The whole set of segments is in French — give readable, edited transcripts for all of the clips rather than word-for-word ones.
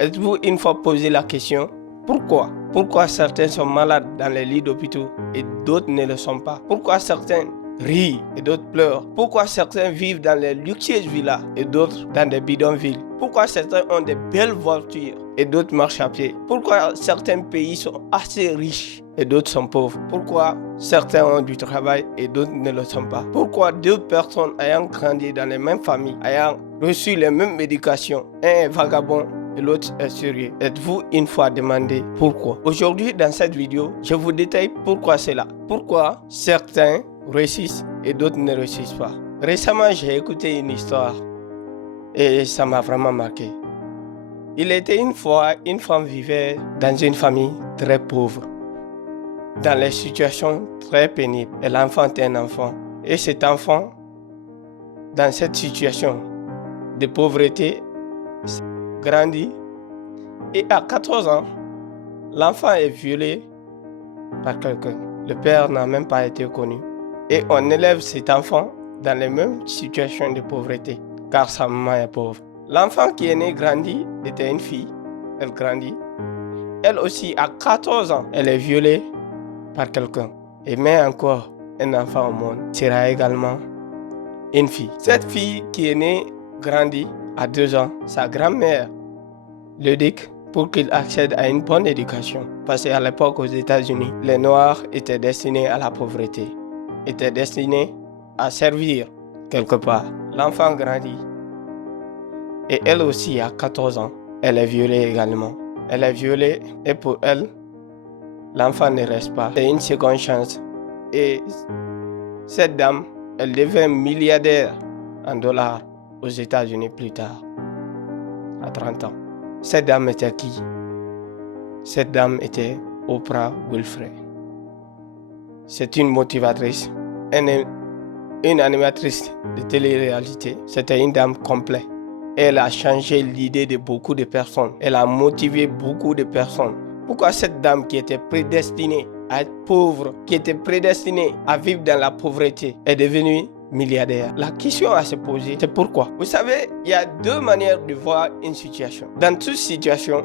Êtes-vous une fois posé la question, pourquoi? Pourquoi certains sont malades dans les lits d'hôpitaux et d'autres ne le sont pas? Pourquoi certains rient et d'autres pleurent? Pourquoi certains vivent dans les luxueuses villas et d'autres dans des bidonvilles? Pourquoi certains ont des belles voitures et d'autres marchent à pied? Pourquoi certains pays sont assez riches et d'autres sont pauvres? Pourquoi certains ont du travail et d'autres ne le sont pas? Pourquoi deux personnes ayant grandi dans les mêmes familles, ayant reçu les mêmes médications, un est vagabond et l'autre est sérieux? Êtes-vous une fois demandé pourquoi? Aujourd'hui, dans cette vidéo, je vous détaille pourquoi c'est là. Pourquoi certains réussissent et d'autres ne réussissent pas. Récemment, j'ai écouté une histoire et ça m'a vraiment marqué. Il était une fois, une femme vivait dans une famille très pauvre, dans les situations très pénibles. Elle a enfanté un enfant et cet enfant, dans cette situation de pauvreté, grandit et à 14 ans, l'enfant est violé par quelqu'un. Le père n'a même pas été connu. Et on élève cet enfant dans les mêmes situations de pauvreté, car sa maman est pauvre. L'enfant qui est né grandit était une fille. Elle grandit. Elle aussi, à 14 ans, elle est violée par quelqu'un. Et met encore un enfant au monde, sera également une fille. Cette fille qui est née grandit à 2 ans. Sa grand-mère l'éduque pour qu'il accède à une bonne éducation. Parce qu'à l'époque aux États-Unis, les Noirs étaient destinés à la pauvreté, étaient destinés à servir quelque part. L'enfant grandit et elle aussi à 14 ans, elle est violée également. Elle est violée et pour elle, l'enfant ne reste pas. C'est une seconde chance. Et cette dame, elle devient milliardaire en dollars aux États-Unis plus tard, à 30 ans. Cette dame était qui? Cette dame était Oprah Winfrey. C'est une motivatrice, une animatrice de télé-réalité. C'était une dame complète. Elle a changé l'idée de beaucoup de personnes. Elle a motivé beaucoup de personnes. Pourquoi cette dame qui était prédestinée à être pauvre, qui était prédestinée à vivre dans la pauvreté, est devenue milliardaire? La question à se poser, c'est pourquoi? Vous savez, il y a deux manières de voir une situation. Dans toute situation,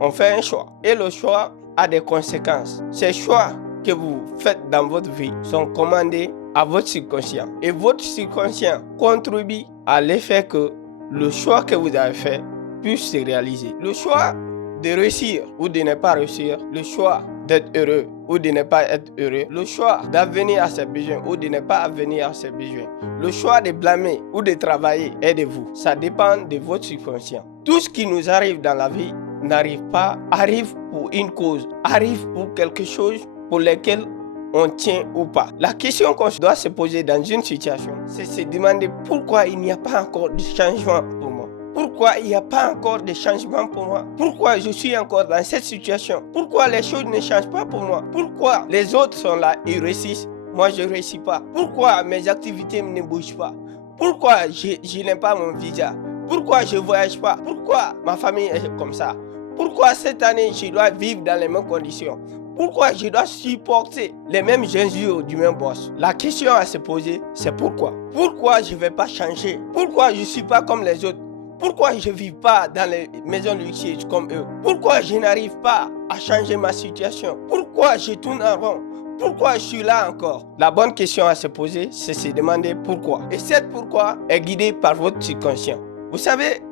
on fait un choix. Et le choix a des conséquences. Ces choix que vous faites dans votre vie sont commandés à votre subconscient. Et votre subconscient contribue à l'effet que le choix que vous avez fait puisse se réaliser. Le choix de réussir ou de ne pas réussir, le choix d'être heureux ou de ne pas être heureux, le choix d'avenir à ses besoins ou de ne pas avenir à ses besoins, le choix de blâmer ou de travailler est de vous. Ça dépend de votre subconscient. Tout ce qui nous arrive dans la vie n'arrive pas, arrive pour une cause, arrive pour quelque chose pour lequel on tient ou pas. La question qu'on doit se poser dans une situation, c'est se demander pourquoi il n'y a pas encore de changement pour moi. Pourquoi il n'y a pas encore de changement pour moi? Pourquoi je suis encore dans cette situation? Pourquoi les choses ne changent pas pour moi? Pourquoi les autres sont là et réussissent? Moi, je ne réussis pas. Pourquoi mes activités ne bougent pas? Pourquoi je n'ai pas mon visa? Pourquoi je ne voyage pas? Pourquoi ma famille est comme ça? Pourquoi cette année, je dois vivre dans les mêmes conditions? Pourquoi je dois supporter les mêmes injures du même boss? La question à se poser, c'est pourquoi? Pourquoi je ne vais pas changer? Pourquoi je ne suis pas comme les autres? Pourquoi je ne vis pas dans les maisons luxueuses comme eux? Pourquoi je n'arrive pas à changer ma situation? Pourquoi je tourne en rond? Pourquoi je suis là encore? La bonne question à se poser, c'est se demander pourquoi. Et cette pourquoi est guidée par votre subconscient. Vous savez,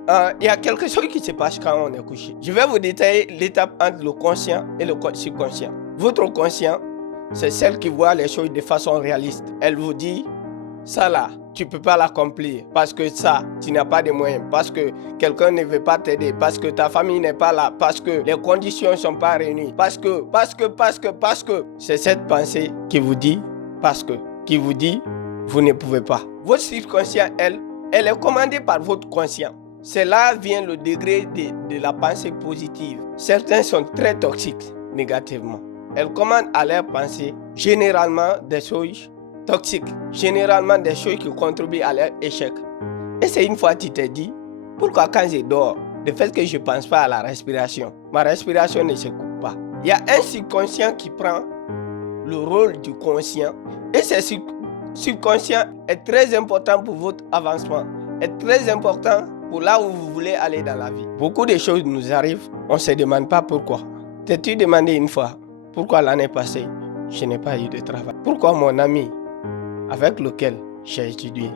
il y a quelque chose qui se passe quand on est couché. Je vais vous détailler l'étape entre le conscient et le subconscient. Votre conscient, c'est celle qui voit les choses de façon réaliste. Elle vous dit, ça là, tu ne peux pas l'accomplir parce que ça, tu n'as pas de moyens, parce que quelqu'un ne veut pas t'aider, parce que ta famille n'est pas là, parce que les conditions ne sont pas réunies, parce que. C'est cette pensée qui vous dit, qui vous dit, vous ne pouvez pas. Votre subconscient, elle est commandée par votre conscient. C'est là vient le degré de la pensée positive. Certains sont très toxiques négativement. Elles commandent à leur pensée généralement des choses toxiques, généralement des choses qui contribuent à leur échec. Et c'est une fois que tu te dis, pourquoi quand je dors, le fait que je ne pense pas à la respiration, ma respiration ne se coupe pas. Il y a un subconscient qui prend le rôle du conscient et ce subconscient est très important pour votre avancement, est très important pour là où vous voulez aller dans la vie. Beaucoup de choses nous arrivent, on ne se demande pas pourquoi. T'es-tu demandé une fois, pourquoi l'année passée, je n'ai pas eu de travail? Pourquoi mon ami avec lequel j'ai étudié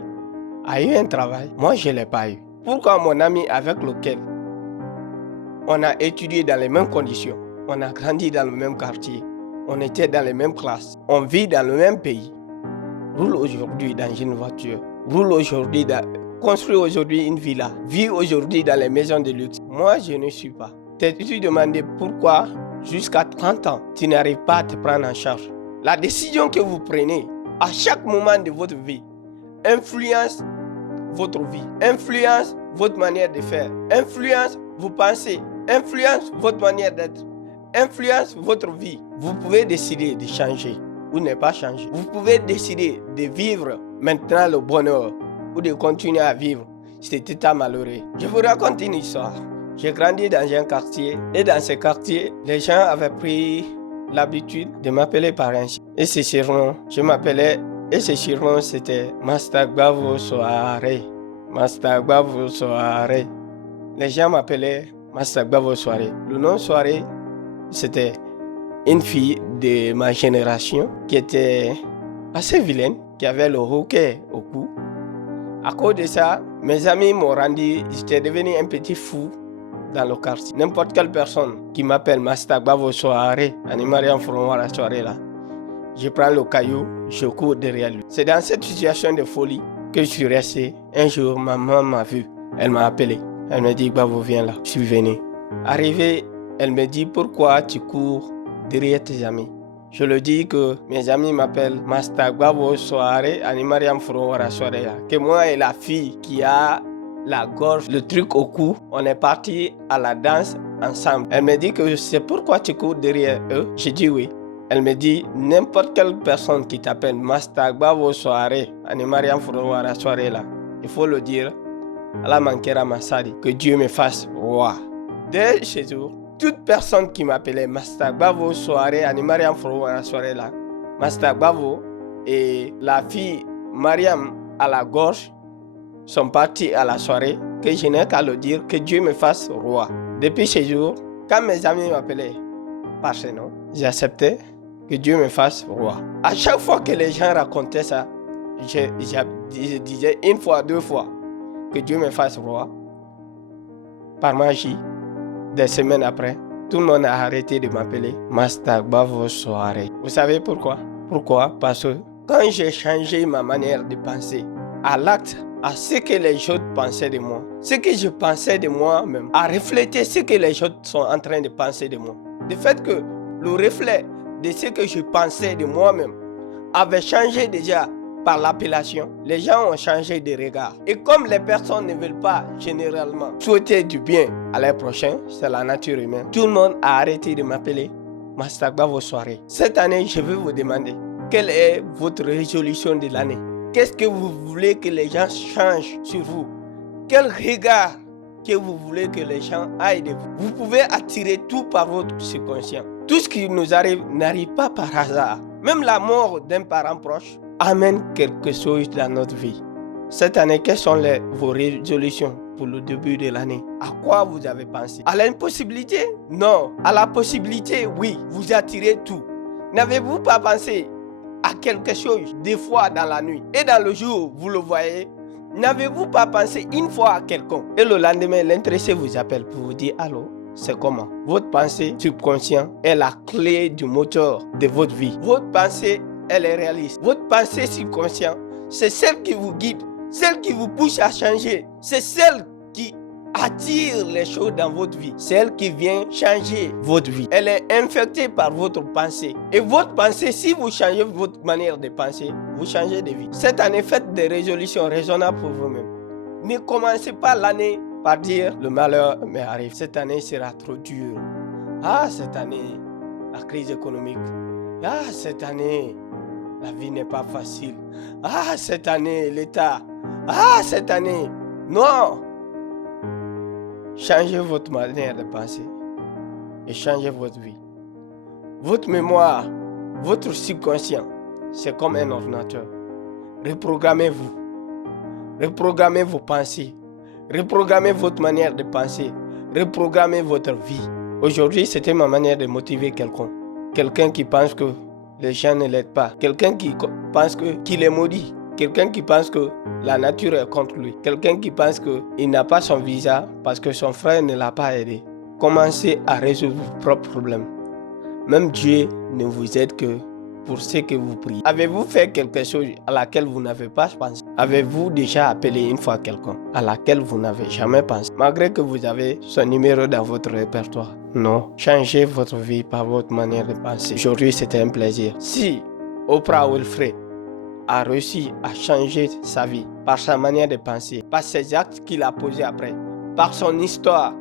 a eu un travail, moi je ne l'ai pas eu? Pourquoi mon ami avec lequel on a étudié dans les mêmes conditions, on a grandi dans le même quartier, on était dans les mêmes classes, on vit dans le même pays, roule aujourd'hui dans une voiture, construit aujourd'hui une villa, vit aujourd'hui dans les maisons de luxe. Moi, je ne suis pas. T'es-tu demandé pourquoi, jusqu'à 30 ans, tu n'arrives pas à te prendre en charge? La décision que vous prenez à chaque moment de votre vie influence votre vie, influence votre manière de faire, influence vos pensées, influence votre manière d'être, influence votre vie. Vous pouvez décider de changer ou ne pas changer. Vous pouvez décider de vivre maintenant le bonheur ou de continuer à vivre cet état malheureux. Je vous raconte une histoire. J'ai grandi dans un quartier et dans ce quartier, les gens avaient pris l'habitude de m'appeler par ainsi. Et ce surnom, je m'appelais, et ce surnom c'était Mastagbavo Soare. Mastagbavo Soare. Les gens m'appelaient Mastagbavo Soare. Le nom Soare, c'était une fille de ma génération qui était assez vilaine, qui avait le hoquet au cou. À cause de ça, mes amis m'ont rendu, j'étais devenu un petit fou dans le quartier. N'importe quelle personne qui m'appelle Mastagbavo Soare, Animariam Fromo la soirée là, je prends le caillou, je cours derrière lui. C'est dans cette situation de folie que je suis resté. Un jour, ma maman m'a vu, elle m'a appelé. Elle m'a dit, Gbavo, viens là. Je suis venu. Arrivé, elle me dit, pourquoi tu cours derrière tes amis? Je lui dis que mes amis m'appellent Mastagbavo Soare, Animariam Fromo la soirée là. Que moi et la fille qui a la gorge, le truc au cou, on est parti à la danse ensemble. Elle me dit que c'est pourquoi tu cours derrière eux. J'ai dit oui. Elle me dit n'importe quelle personne qui t'appelle Mastagbavo Soare, Animariam Furowara soirée là, il faut le dire à la Mankera Massadi, que Dieu me fasse roi. Dès ce jour, toute personne qui m'appelait Mastagbavo Soare, Animariam Furowara soirée là, Mastagbavo et la fille Mariam à la gorge sont partis à la soirée, que je n'ai qu'à le dire, que Dieu me fasse roi. Depuis ce jour, quand mes amis m'appelaient par ce nom, j'acceptais que Dieu me fasse roi. À chaque fois que les gens racontaient ça, je disais une fois, deux fois, que Dieu me fasse roi. Par magie, des semaines après, tout le monde a arrêté de m'appeler Mastagbavo Soare. Vous savez pourquoi? Pourquoi? Parce que quand j'ai changé ma manière de penser à l'acte, à ce que les gens pensaient de moi, ce que je pensais de moi-même, à refléter ce que les gens sont en train de penser de moi. Le fait que le reflet de ce que je pensais de moi-même avait changé déjà par l'appellation, les gens ont changé de regard. Et comme les personnes ne veulent pas généralement souhaiter du bien à leurs prochains, c'est la nature humaine, tout le monde a arrêté de m'appeler Mastagbavo Soare. Cette année, je vais vous demander, quelle est votre résolution de l'année? Qu'est-ce que vous voulez que les gens changent sur vous? Quel regard que vous voulez que les gens aillent de vous? Vous pouvez attirer tout par votre subconscient. Tout ce qui nous arrive n'arrive pas par hasard. Même la mort d'un parent proche amène quelque chose dans notre vie. Cette année, quelles sont vos résolutions pour le début de l'année? À quoi vous avez pensé? À l'impossibilité? Non. À la possibilité? Oui. Vous attirez tout. N'avez-vous pas pensé à quelque chose des fois dans la nuit et dans le jour, vous le voyez? N'avez-vous pas pensé une fois à quelqu'un et le lendemain, l'intéressé vous appelle pour vous dire allô? C'est comment? Votre pensée subconsciente est la clé du moteur de votre vie. Votre pensée, elle est réaliste. Votre pensée subconsciente, c'est celle qui vous guide, celle qui vous pousse à changer. C'est celle qui attire les choses dans votre vie. C'est elle qui vient changer votre vie. Elle est infectée par votre pensée. Et votre pensée, si vous changez votre manière de penser, vous changez de vie. Cette année, faites des résolutions raisonnables pour vous-même. Ne commencez pas l'année par dire le malheur m'arrive. Cette année sera trop dure. Ah, cette année, la crise économique. Ah, cette année, la vie n'est pas facile. Ah, cette année, l'État. Ah, cette année. Non! Changez votre manière de penser et changez votre vie. Votre mémoire, votre subconscient, c'est comme un ordinateur. Reprogrammez-vous. Reprogrammez vos pensées. Reprogrammez votre manière de penser. Reprogrammez votre vie. Aujourd'hui, c'était ma manière de motiver quelqu'un. Quelqu'un qui pense que les gens ne l'aident pas. Quelqu'un qui pense qu'il est maudit. Quelqu'un qui pense que la nature est contre lui. Quelqu'un qui pense qu'il n'a pas son visa parce que son frère ne l'a pas aidé. Commencez à résoudre vos propres problèmes. Même Dieu ne vous aide que pour ce que vous priez. Avez-vous fait quelque chose à laquelle vous n'avez pas pensé? Avez-vous déjà appelé une fois quelqu'un à laquelle vous n'avez jamais pensé? Malgré que vous avez son numéro dans votre répertoire. Non, changez votre vie par votre manière de penser. Aujourd'hui, c'était un plaisir. Si Oprah Winfrey a réussi à changer sa vie par sa manière de penser, par ses actes qu'il a posés après, par son histoire,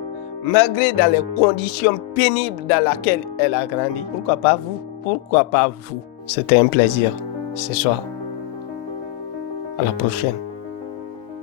malgré dans les conditions pénibles dans lesquelles elle a grandi, pourquoi pas vous? Pourquoi pas vous? C'était un plaisir ce soir. À la prochaine.